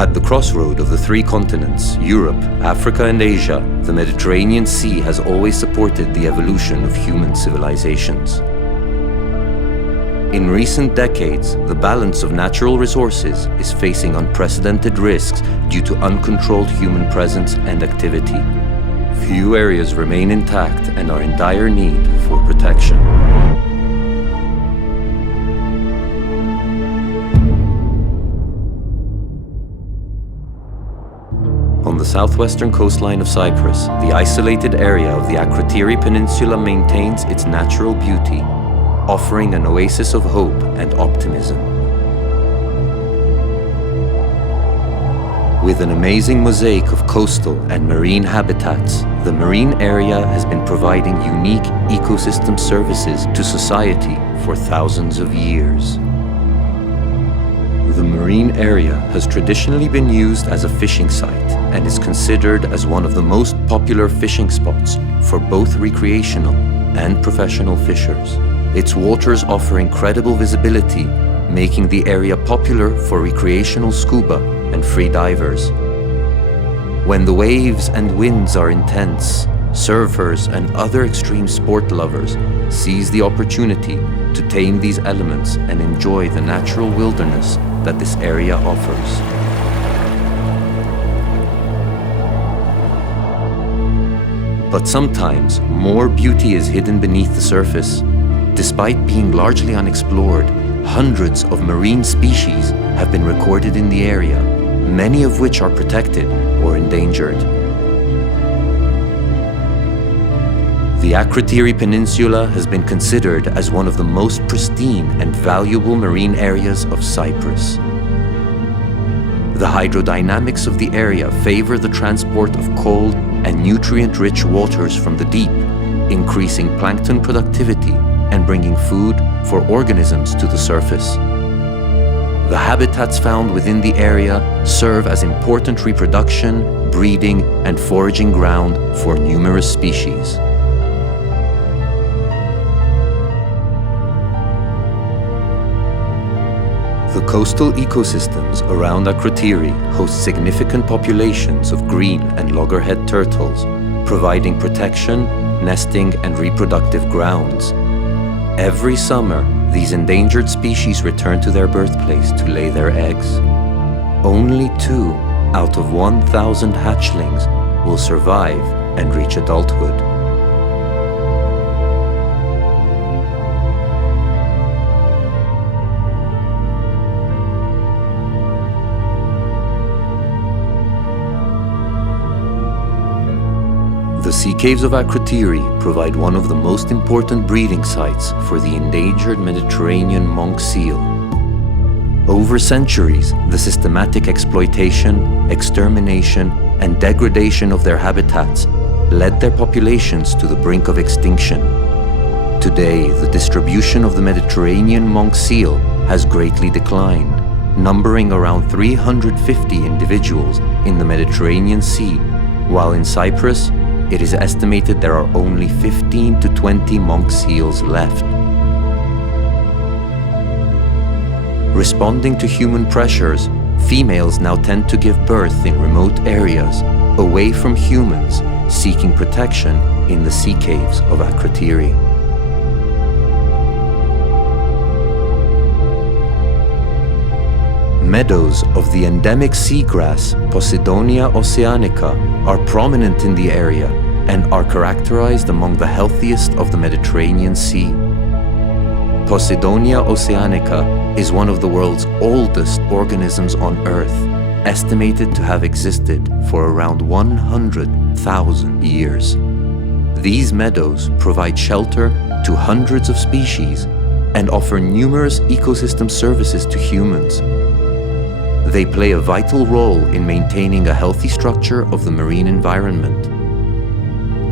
At the crossroad of the three continents, Europe, Africa and Asia, the Mediterranean Sea has always supported the evolution of human civilizations. In recent decades, the balance of natural resources is facing unprecedented risks due to uncontrolled human presence and activity. Few areas remain intact and are in dire need for protection. On the southwestern coastline of Cyprus, the isolated area of the Akrotiri Peninsula maintains its natural beauty, offering an oasis of hope and optimism. With an amazing mosaic of coastal and marine habitats, the marine area has been providing unique ecosystem services to society for thousands of years. The marine area has traditionally been used as a fishing site and is considered as one of the most popular fishing spots for both recreational and professional fishers. Its waters offer incredible visibility, making the area popular for recreational scuba and free divers. When the waves and winds are intense, surfers and other extreme sport lovers seize the opportunity to tame these elements and enjoy the natural wilderness that this area offers. But sometimes more beauty is hidden beneath the surface. Despite being largely unexplored, hundreds of marine species have been recorded in the area, many of which are protected or endangered. The Akrotiri Peninsula has been considered as one of the most pristine and valuable marine areas of Cyprus. The hydrodynamics of the area favor the transport of cold and nutrient-rich waters from the deep, increasing plankton productivity and bringing food for organisms to the surface. The habitats found within the area serve as important reproduction, breeding, and foraging ground for numerous species. The coastal ecosystems around Akrotiri host significant populations of green and loggerhead turtles, providing protection, nesting, and reproductive grounds. Every summer, these endangered species return to their birthplace to lay their eggs. Only 2 out of 1,000 hatchlings will survive and reach adulthood. The sea caves of Akrotiri provide one of the most important breeding sites for the endangered Mediterranean monk seal. Over centuries, the systematic exploitation, extermination, and degradation of their habitats led their populations to the brink of extinction. Today, the distribution of the Mediterranean monk seal has greatly declined, numbering around 350 individuals in the Mediterranean Sea, while in Cyprus, it is estimated there are only 15 to 20 monk seals left. Responding to human pressures, females now tend to give birth in remote areas, away from humans, seeking protection in the sea caves of Akrotiri. Meadows of the endemic seagrass, Posidonia oceanica, are prominent in the area and are characterized among the healthiest of the Mediterranean Sea. Posidonia oceanica is one of the world's oldest organisms on Earth, estimated to have existed for around 100,000 years. These meadows provide shelter to hundreds of species and offer numerous ecosystem services to humans. They play a vital role in maintaining a healthy structure of the marine environment.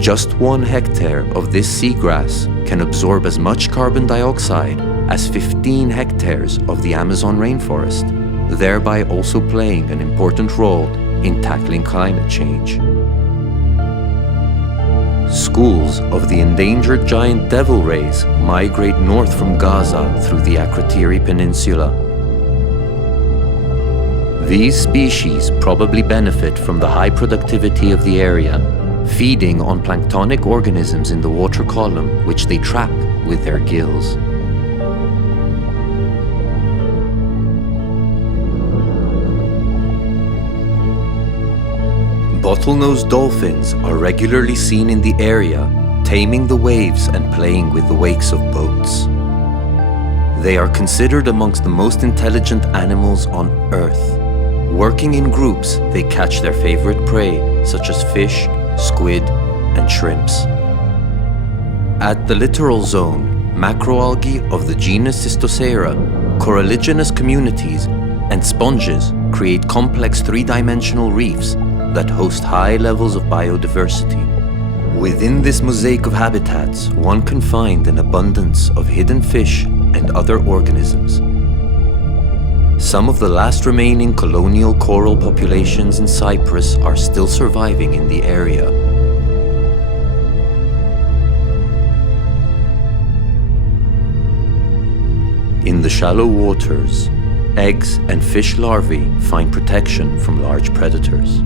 Just 1 hectare of this seagrass can absorb as much carbon dioxide as 15 hectares of the Amazon rainforest, thereby also playing an important role in tackling climate change. Schools of the endangered giant devil rays migrate north from Gaza through the Akrotiri Peninsula. These species probably benefit from the high productivity of the area, feeding on planktonic organisms in the water column, which they trap with their gills. Bottlenose dolphins are regularly seen in the area, taming the waves and playing with the wakes of boats. They are considered amongst the most intelligent animals on Earth. Working in groups, they catch their favorite prey, such as fish, squid, and shrimps. At the littoral zone, macroalgae of the genus Cystocera, coralligenous communities, and sponges create complex three-dimensional reefs that host high levels of biodiversity. Within this mosaic of habitats, one can find an abundance of hidden fish and other organisms. Some of the last remaining colonial coral populations in Cyprus are still surviving in the area. In the shallow waters, eggs and fish larvae find protection from large predators.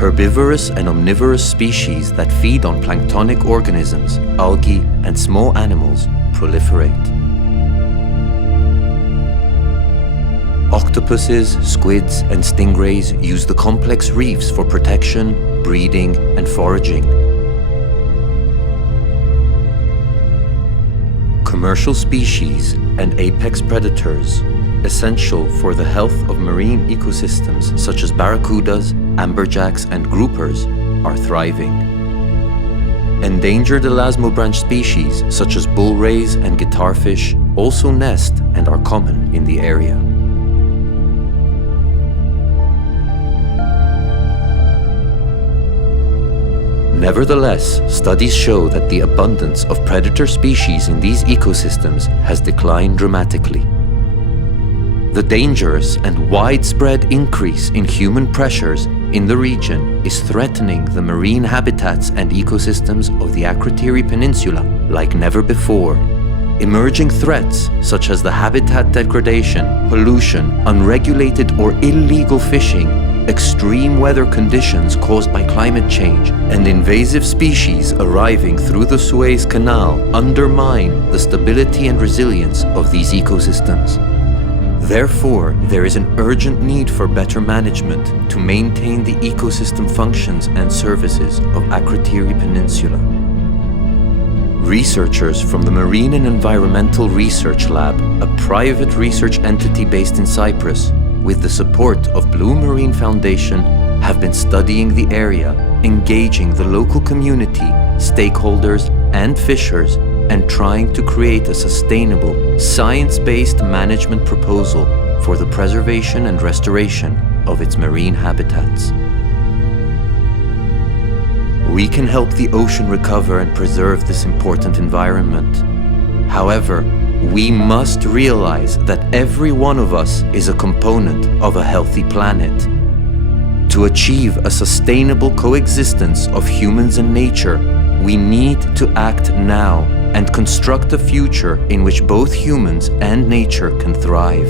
Herbivorous and omnivorous species that feed on planktonic organisms, algae, and small animals proliferate. Octopuses, squids, and stingrays use the complex reefs for protection, breeding, and foraging. Commercial species and apex predators, essential for the health of marine ecosystems such as barracudas, amberjacks, and groupers, are thriving. Endangered elasmobranch species such as bull rays and guitarfish also nest and are common in the area. Nevertheless, studies show that the abundance of predator species in these ecosystems has declined dramatically. The dangerous and widespread increase in human pressures in the region is threatening the marine habitats and ecosystems of the Akrotiri Peninsula like never before. Emerging threats such as the habitat degradation, pollution, unregulated or illegal fishing, extreme weather conditions caused by climate change, and invasive species arriving through the Suez Canal undermine the stability and resilience of these ecosystems. Therefore, there is an urgent need for better management to maintain the ecosystem functions and services of Akrotiri Peninsula. Researchers from the Marine and Environmental Research Lab, a private research entity based in Cyprus, with the support of Blue Marine Foundation, have been studying the area, engaging the local community, stakeholders, and fishers, and trying to create a sustainable, science-based management proposal for the preservation and restoration of its marine habitats. We can help the ocean recover and preserve this important environment. However, we must realize that every one of us is a component of a healthy planet. To achieve a sustainable coexistence of humans and nature, we need to act now and construct a future in which both humans and nature can thrive.